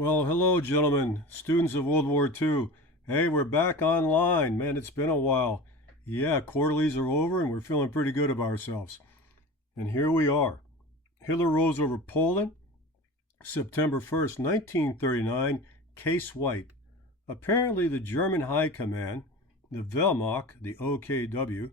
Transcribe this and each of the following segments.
Well, hello, gentlemen, students of World War II. Hey, we're back online. Man, it's been a while. Yeah, quarterlies are over and we're feeling pretty good about ourselves. And here we are. Hitler rose over Poland, September 1st, 1939, case white. Apparently, the German High Command, the Wehrmacht, the OKW,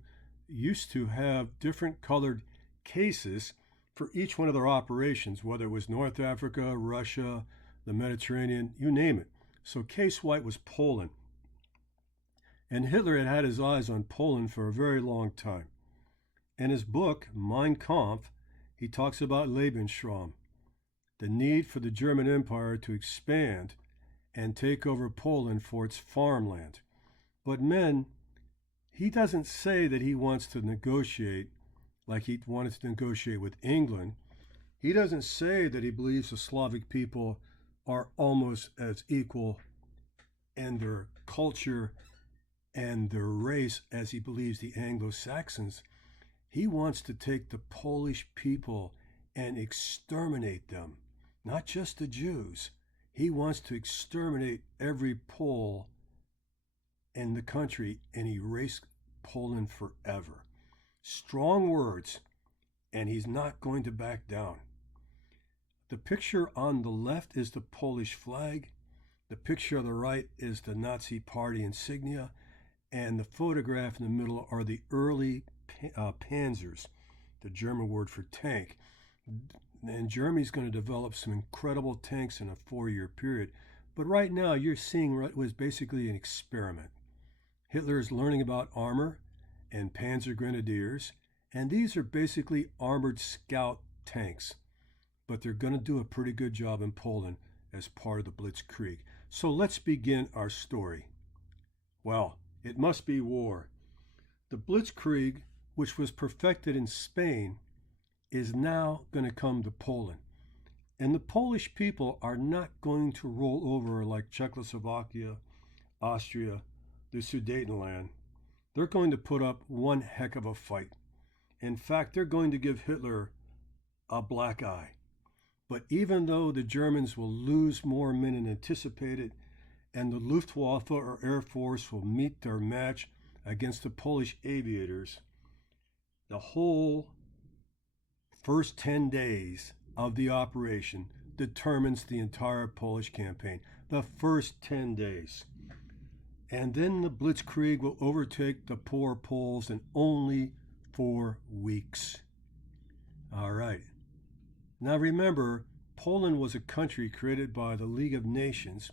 used to have different colored cases for each one of their operations, whether it was North Africa, Russia, the Mediterranean, you name it. So case white was Poland. And Hitler had had his eyes on Poland for a very long time. In his book, Mein Kampf, he talks about Lebensraum, the need for the German Empire to expand and take over Poland for its farmland. But he doesn't say that he wants to negotiate like he wanted to negotiate with England. He doesn't say that he believes the Slavic people are almost as equal in their culture and their race as he believes the Anglo-Saxons. He wants to take the Polish people and exterminate them, not just the Jews. He wants to exterminate every Pole in the country and erase Poland forever. Strong words, and he's not going to back down. The picture on the left is the Polish flag. The picture on the right is the Nazi Party insignia. And the photograph in the middle are the early panzers, the German word for tank. And Germany's going to develop some incredible tanks in a 4-year period. But right now, you're seeing what was basically an experiment. Hitler is learning about armor and panzer grenadiers. And these are basically armored scout tanks. But they're going to do a pretty good job in Poland as part of the Blitzkrieg. So let's begin our story. Well, it must be war. The Blitzkrieg, which was perfected in Spain, is now going to come to Poland. And the Polish people are not going to roll over like Czechoslovakia, Austria, the Sudetenland. They're going to put up one heck of a fight. In fact, they're going to give Hitler a black eye. But even though the Germans will lose more men than anticipated, and the Luftwaffe or Air Force will meet their match against the Polish aviators, the whole first 10 days of the operation determines the entire Polish campaign. The first 10 days. And then the Blitzkrieg will overtake the poor Poles in only 4 weeks. All right. Now remember, Poland was a country created by the League of Nations,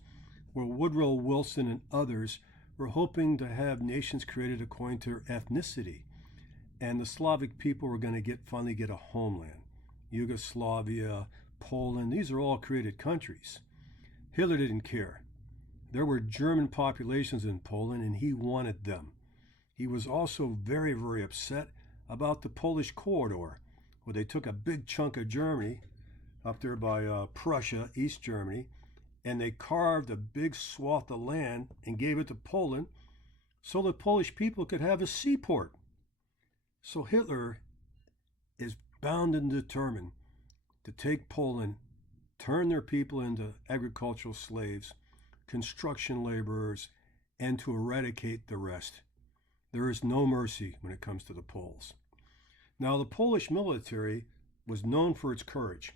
where Woodrow Wilson and others were hoping to have nations created according to their ethnicity. And the Slavic people were going to finally get a homeland. Yugoslavia, Poland, these are all created countries. Hitler didn't care. There were German populations in Poland, and he wanted them. He was also very, very upset about the Polish corridor, where they took a big chunk of Germany up there by Prussia, East Germany, and they carved a big swath of land and gave it to Poland so the Polish people could have a seaport. So Hitler is bound and determined to take Poland, turn their people into agricultural slaves, construction laborers, and to eradicate the rest. There is no mercy when it comes to the Poles. Now, the Polish military was known for its courage.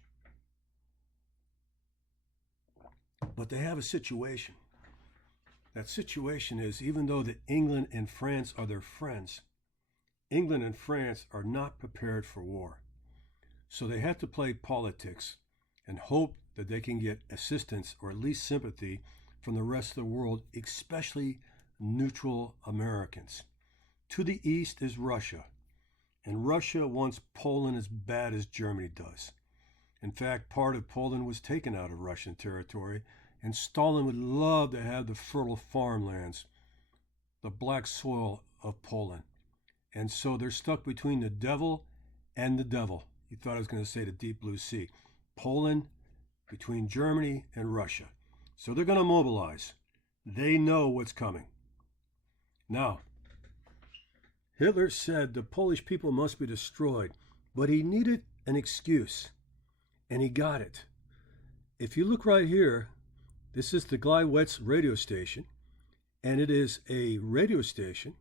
But they have a situation. That situation is, even though that England and France are their friends, England and France are not prepared for war. So they have to play politics and hope that they can get assistance or at least sympathy from the rest of the world, especially neutral Americans. To the east is Russia. And Russia wants Poland as bad as Germany does. In fact, part of Poland was taken out of Russian territory, and Stalin would love to have the fertile farmlands, the black soil of Poland. And so they're stuck between the devil and the devil. You thought I was going to say the deep blue sea. Poland between Germany and Russia. So they're going to mobilize. They know what's coming. Now, Hitler said the Polish people must be destroyed, but he needed an excuse, and he got it. If you look right here, This is the Gleiwitz radio station, and it is a radio station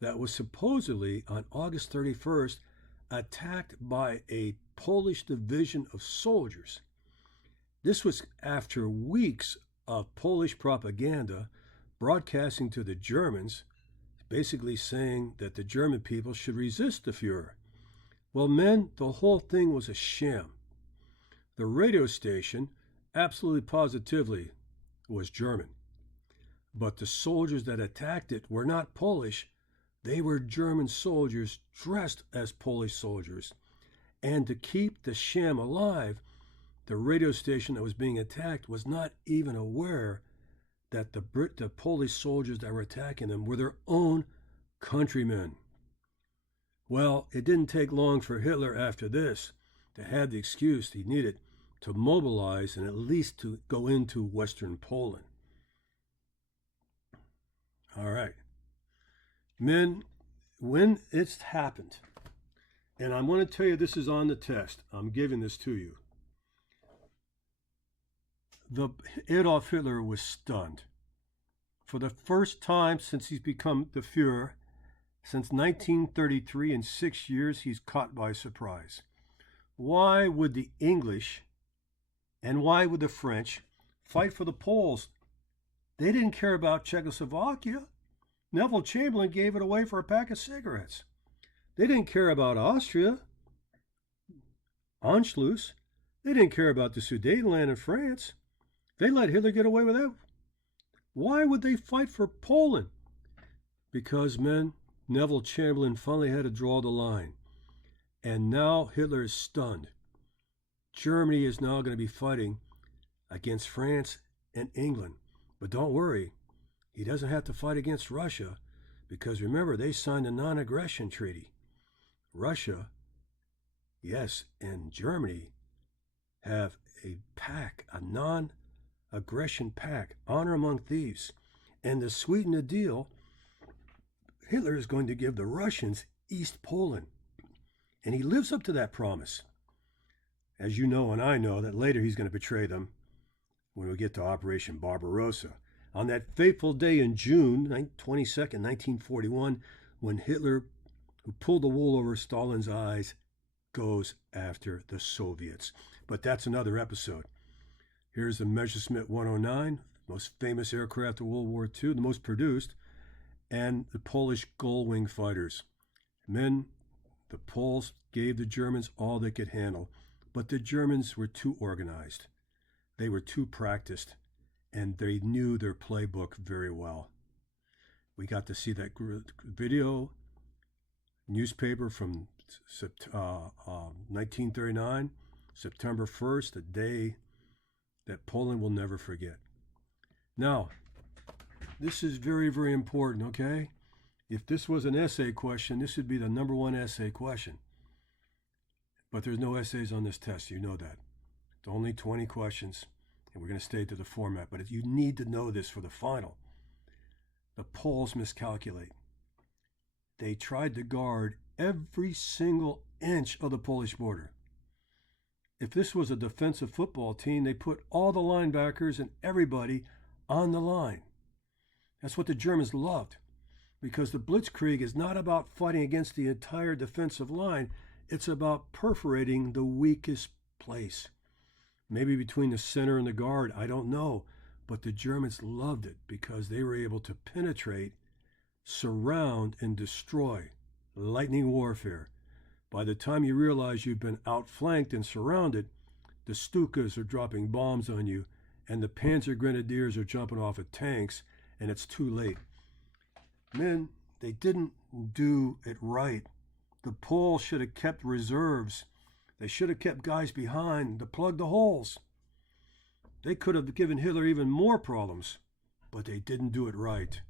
that was supposedly on August 31st attacked by a Polish division of soldiers. This was after weeks of Polish propaganda broadcasting to the Germans, basically saying that the German people should resist the Fuhrer. Well, men, the whole thing was a sham. The radio station, absolutely positively, was German. But the soldiers that attacked it were not Polish. They were German soldiers dressed as Polish soldiers. And to keep the sham alive, the radio station that was being attacked was not even aware that the Polish soldiers that were attacking them were their own countrymen. Well, it didn't take long for Hitler after this to have the excuse he needed to mobilize and at least to go into Western Poland. All right. Men, when it's happened, and I'm going to tell you this is on the test, I'm giving this to you. Adolf Hitler was stunned. For the first time since he's become the Fuhrer, since 1933, in 6 years, he's caught by surprise. Why would the English and why would the French fight for the Poles? They didn't care about Czechoslovakia. Neville Chamberlain gave it away for a pack of cigarettes. They didn't care about Austria, Anschluss. They didn't care about the Sudetenland in France. They let Hitler get away with that. Why would they fight for Poland? Because, men, Neville Chamberlain finally had to draw the line. And now Hitler is stunned. Germany is now going to be fighting against France and England. But don't worry, he doesn't have to fight against Russia, because remember, they signed a non-aggression treaty. Russia, yes, and Germany have a pact, a non-aggression pact, honor among thieves. And to sweeten the deal, Hitler is going to give the Russians East Poland. And he lives up to that promise. As you know and I know that later he's going to betray them when we get to Operation Barbarossa. On that fateful day in June 22nd, 1941, when Hitler, who pulled the wool over Stalin's eyes, goes after the Soviets. But that's another episode. Here's the Messerschmitt 109, most famous aircraft of World War II, the most produced, and the Polish Gullwing fighters. Men, the Poles gave the Germans all they could handle, but the Germans were too organized. They were too practiced, and they knew their playbook very well. We got to see that video, newspaper from 1939, September 1st, a day that Poland will never forget. Now, this is very, very important, okay? If this was an essay question, this would be the number one essay question. But there's no essays on this test, you know that. It's only 20 questions, and we're going to stay to the format. But you need to know this for the final. The Poles miscalculate. They tried to guard every single inch of the Polish border. If this was a defensive football team, they put all the linebackers and everybody on the line. That's what the Germans loved, because the Blitzkrieg is not about fighting against the entire defensive line. It's about perforating the weakest place. Maybe between the center and the guard, I don't know. But the Germans loved it because they were able to penetrate, surround, and destroy. Lightning warfare. By the time you realize you've been outflanked and surrounded, the Stukas are dropping bombs on you, and the Panzer Grenadiers are jumping off of tanks, and it's too late. Men, they didn't do it right. The Poles should have kept reserves. They should have kept guys behind to plug the holes. They could have given Hitler even more problems, but they didn't do it right.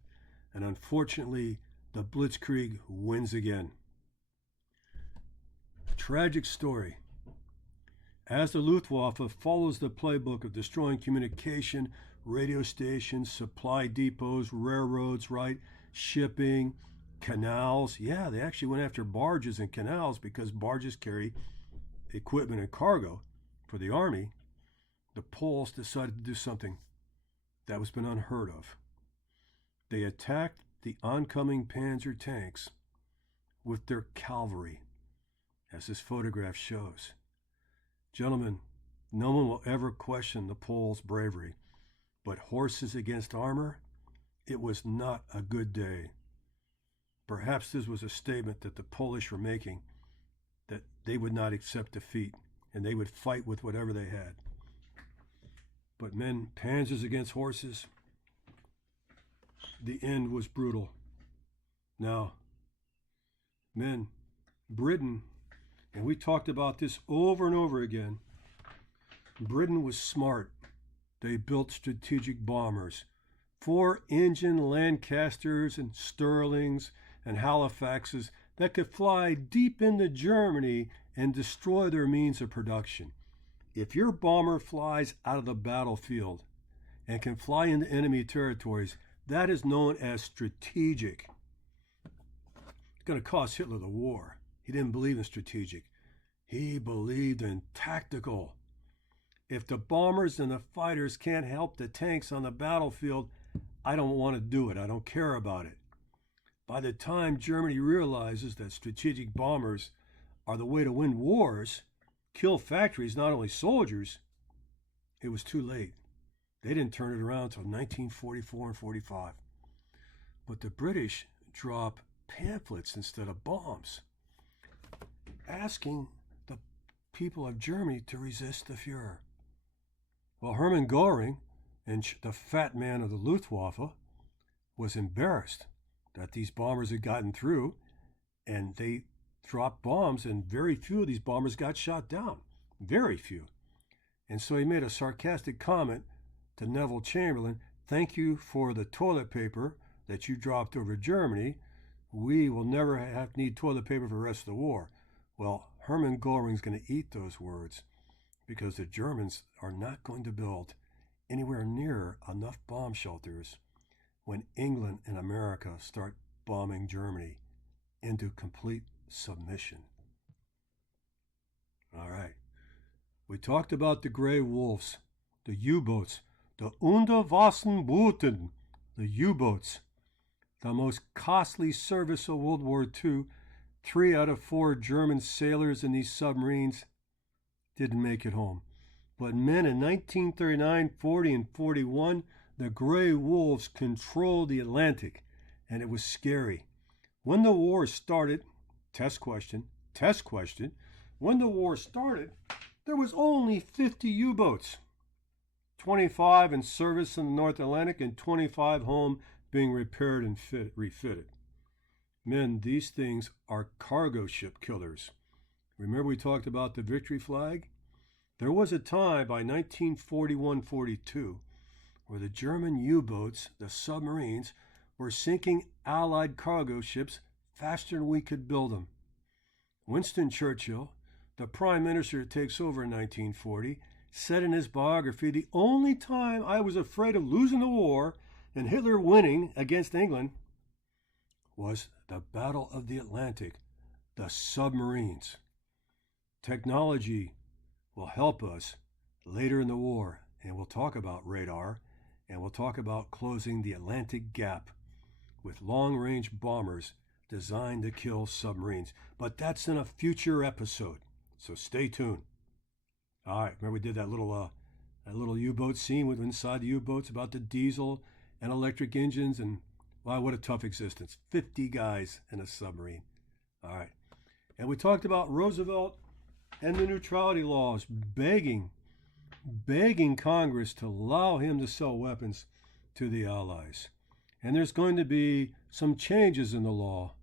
And unfortunately, the Blitzkrieg wins again. Tragic story. As the Luftwaffe follows the playbook of destroying communication, radio stations, supply depots, railroads, right, shipping, canals. Yeah, they actually went after barges and canals because barges carry equipment and cargo for the army. The Poles decided to do something That was been unheard of. They attacked the oncoming Panzer tanks with their cavalry, as this photograph shows. Gentlemen, no one will ever question the Poles' bravery, but horses against armor, it was not a good day. Perhaps this was a statement that the Polish were making, that they would not accept defeat and they would fight with whatever they had. But men, panzers against horses, the end was brutal. Now, men, Britain, and we talked about this over and over again, Britain was smart. They built strategic bombers, 4-engine Lancasters and Stirlings and Halifaxes that could fly deep into Germany and destroy their means of production. If your bomber flies out of the battlefield and can fly into enemy territories, that is known as strategic. It's going to cost Hitler the war. He didn't believe in strategic. He believed in tactical. If the bombers and the fighters can't help the tanks on the battlefield, I don't want to do it. I don't care about it. By the time Germany realizes that strategic bombers are the way to win wars, kill factories, not only soldiers, it was too late. They didn't turn it around until 1944 and 45. But the British drop pamphlets instead of bombs, asking the people of Germany to resist the Fuhrer. Well, Hermann Göring, and the fat man of the Luftwaffe, was embarrassed that these bombers had gotten through, and they dropped bombs, and very few of these bombers got shot down. Very few. And so he made a sarcastic comment to Neville Chamberlain, "Thank you for the toilet paper that you dropped over Germany. We will never need toilet paper for the rest of the war." Well, Hermann Göring's going to eat those words, because the Germans are not going to build anywhere near enough bomb shelters when England and America start bombing Germany into complete submission. All right. We talked about the gray wolves, the U-boats, the Unterwasserbooten, the U-boats, the most costly service of World War II. 3 out of 4 German sailors in these submarines didn't make it home. But men in 1939, 40, and 41, the gray wolves controlled the Atlantic, and it was scary. When the war started, test question, when the war started, there was only 50 U-boats, 25 in service in the North Atlantic and 25 home being repaired and refitted. Men, these things are cargo ship killers. Remember we talked about the victory flag? There was a time by 1941-42 where the German U-boats, the submarines, were sinking Allied cargo ships faster than we could build them. Winston Churchill, the prime minister that takes over in 1940, said in his biography, "The only time I was afraid of losing the war and Hitler winning against England was the Battle of the Atlantic, the submarines." Technology will help us later in the war, and we'll talk about radar, and we'll talk about closing the Atlantic Gap with long-range bombers designed to kill submarines. But that's in a future episode, so stay tuned. All right, remember we did that little U-boat scene with inside the U-boats about the diesel and electric engines, and wow, what a tough existence. 50 guys in a submarine. All right. And we talked about Roosevelt and the neutrality laws, begging Congress to allow him to sell weapons to the Allies. And there's going to be some changes in the law,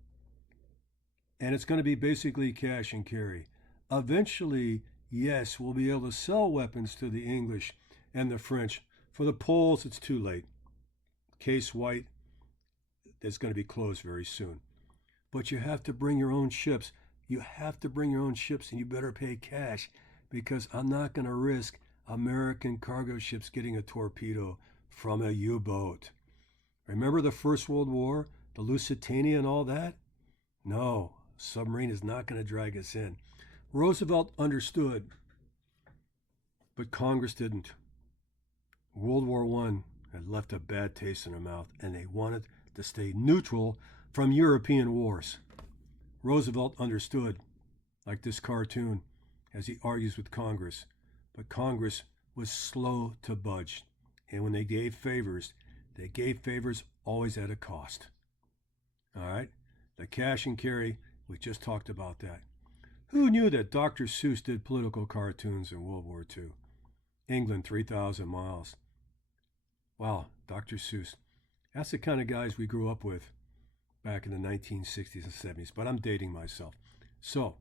and it's going to be basically cash and carry. Eventually, yes, we'll be able to sell weapons to the English and the French. For the Poles, it's too late. Case White is going to be closed very soon. But you have to bring your own ships. You have to bring your own ships, and you better pay cash, because I'm not going to risk American cargo ships getting a torpedo from a U-boat. Remember the First World War, the Lusitania and all that? No, submarine is not going to drag us in. Roosevelt understood, but Congress didn't. World War I had left a bad taste in their mouth, and they wanted to stay neutral from European wars. Roosevelt understood, like this cartoon, as he argues with Congress, but Congress was slow to budge, and when they gave favors always at a cost. All right? The cash and carry, we just talked about that. Who knew that Dr. Seuss did political cartoons in World War II? England, 3,000 miles. Wow, Dr. Seuss. That's the kind of guys we grew up with back in the 1960s and 70s, but I'm dating myself. So,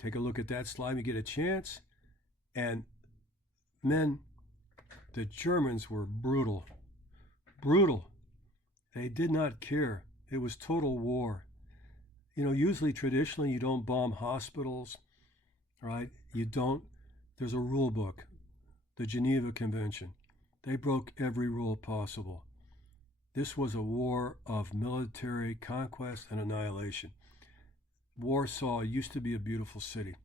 take a look at that slide when you get a chance. And men, the Germans were brutal. Brutal. They did not care. It was total war. You know, usually, traditionally, you don't bomb hospitals, right? You don't. There's a rule book, the Geneva Convention. They broke every rule possible. This was a war of military conquest and annihilation. Warsaw used to be a beautiful city.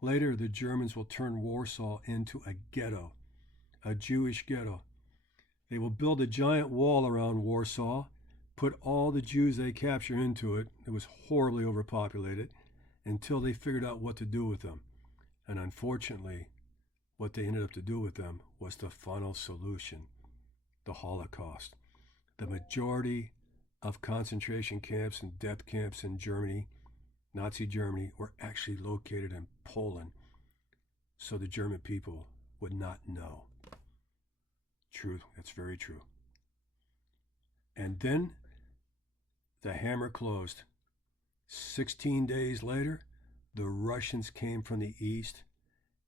Later, the Germans will turn Warsaw into a ghetto, a Jewish ghetto. They will build a giant wall around Warsaw, put all the Jews they capture into it. It was horribly overpopulated until they figured out what to do with them. And unfortunately, what they ended up to do with them was the final solution, the Holocaust. The majority of concentration camps and death camps in Germany, Nazi Germany, were actually located in Poland, so the German people would not know. True, that's very true. And then the hammer closed. 16 days later, the Russians came from the east,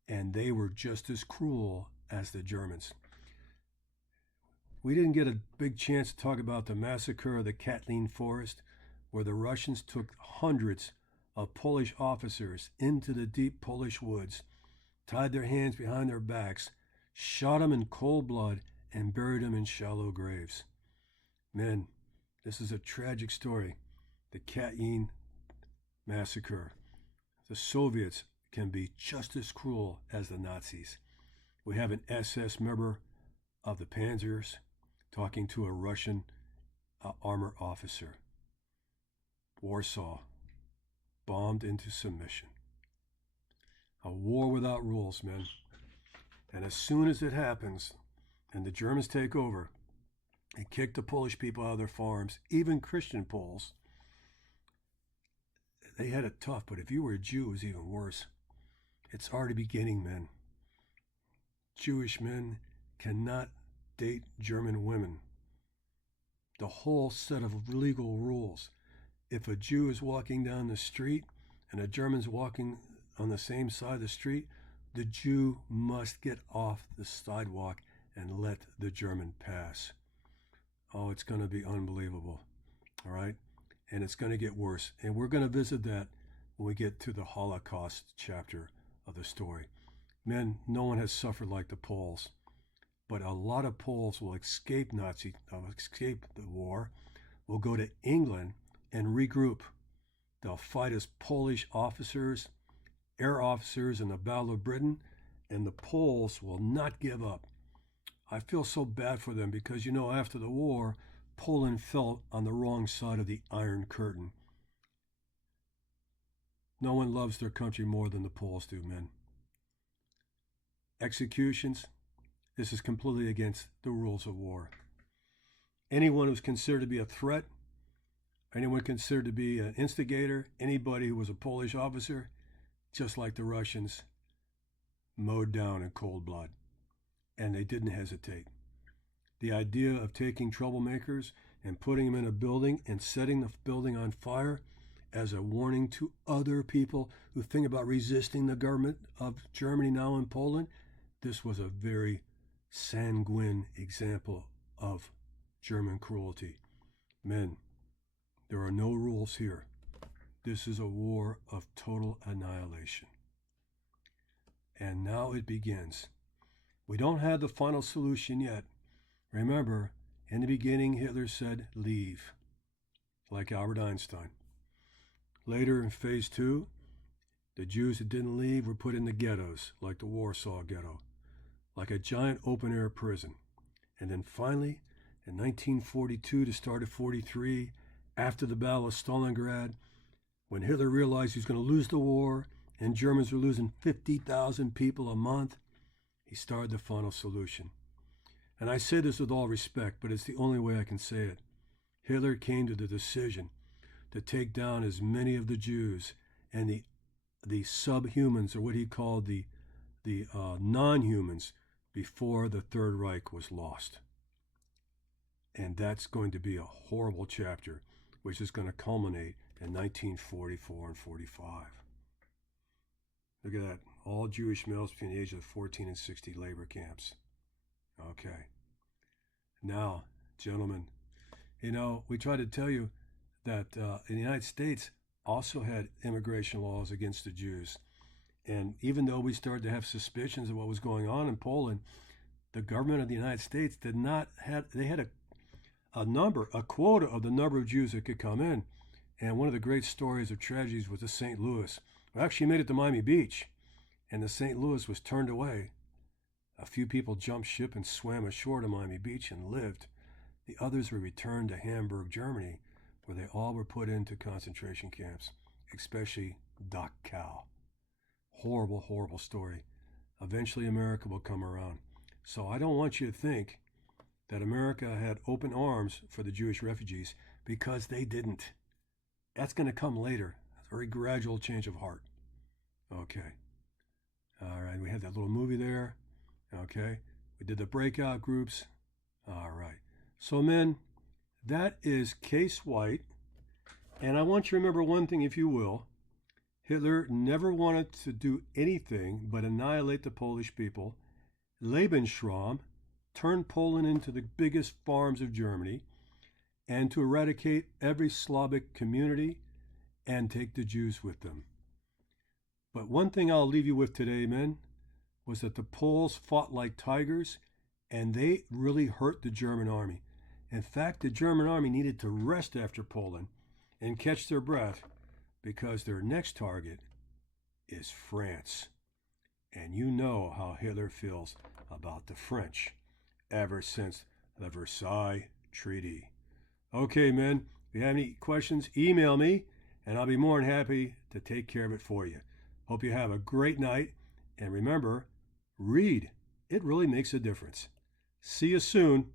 and they were just as cruel as the Germans. We didn't get a big chance to talk about the massacre of the Katyn Forest, where the Russians took hundreds of Polish officers into the deep Polish woods, tied their hands behind their backs, shot them in cold blood, and buried them in shallow graves. Men, this is a tragic story. The Katyn massacre. The Soviets can be just as cruel as the Nazis. We have an SS member of the Panzers talking to a Russian armor officer. Warsaw, bombed into submission. A war without rules, men. And as soon as it happens and the Germans take over and kick the Polish people out of their farms, even Christian Poles, they had it tough, but if you were a Jew, it was even worse. It's already beginning, men. Jewish men cannot date German women. The whole set of legal rules. If a Jew is walking down the street and a German's walking on the same side of the street, the Jew must get off the sidewalk and let the German pass. Oh, it's going to be unbelievable. All right? And it's going to get worse. And we're going to visit that when we get to the Holocaust chapter of the story. Men, no one has suffered like the Poles. But a lot of Poles will escape the war, will go to England and regroup. They'll fight as Polish officers, air officers in the Battle of Britain, and the Poles will not give up. I feel so bad for them because, you know, after the war, Poland fell on the wrong side of the Iron Curtain. No one loves their country more than the Poles do, men. Executions. This is completely against the rules of war. Anyone who's considered to be a threat, anyone considered to be an instigator, anybody who was a Polish officer, just like the Russians, mowed down in cold blood. And they didn't hesitate. The idea of taking troublemakers and putting them in a building and setting the building on fire as a warning to other people who think about resisting the government of Germany now in Poland, this was a very sanguine example of German cruelty. Men, there are no rules here. This is a war of total annihilation. And now it begins. We don't have the final solution yet. Remember, in the beginning, Hitler said, leave, like Albert Einstein. Later in phase 2, the Jews that didn't leave were put in the ghettos, like the Warsaw Ghetto, like a giant open-air prison. And then finally, in 1942 to start of 43, after the Battle of Stalingrad, when Hitler realized he was going to lose the war and Germans were losing 50,000 people a month, he started the final solution. And I say this with all respect, but it's the only way I can say it. Hitler came to the decision to take down as many of the Jews and the subhumans, or what he called the non-humans, before the Third Reich was lost. And that's going to be a horrible chapter, which is going to culminate in 1944 and 45. Look at that. All Jewish males between the ages of 14 and 60 labor camps. Okay. Now, gentlemen, we try to tell you that in the United States also had immigration laws against the Jews. And even though we started to have suspicions of what was going on in Poland, the government of the United States did not have, they had a quota of the number of Jews that could come in. And one of the great stories of tragedies was the St. Louis. We actually made it to Miami Beach, and the St. Louis was turned away. A few people jumped ship and swam ashore to Miami Beach and lived. The others were returned to Hamburg, Germany, where they all were put into concentration camps, especially Dachau. Horrible, horrible story. Eventually, America will come around. So I don't want you to think that America had open arms for the Jewish refugees, because they didn't. That's going to come later. A very gradual change of heart. Okay. All right. We had that little movie there. Okay. We did the breakout groups. All right. So, men, that is Case White. And I want you to remember one thing, if you will. Hitler never wanted to do anything but annihilate the Polish people. Lebensraum, turn Poland into the biggest farms of Germany, and to eradicate every Slavic community and take the Jews with them. But one thing I'll leave you with today, men, was that the Poles fought like tigers, and they really hurt the German army. In fact, the German army needed to rest after Poland and catch their breath, because their next target is France. And you know how Hitler feels about the French ever since the Versailles Treaty. Okay, men, if you have any questions, email me, and I'll be more than happy to take care of it for you. Hope you have a great night, and remember, read. It really makes a difference. See you soon.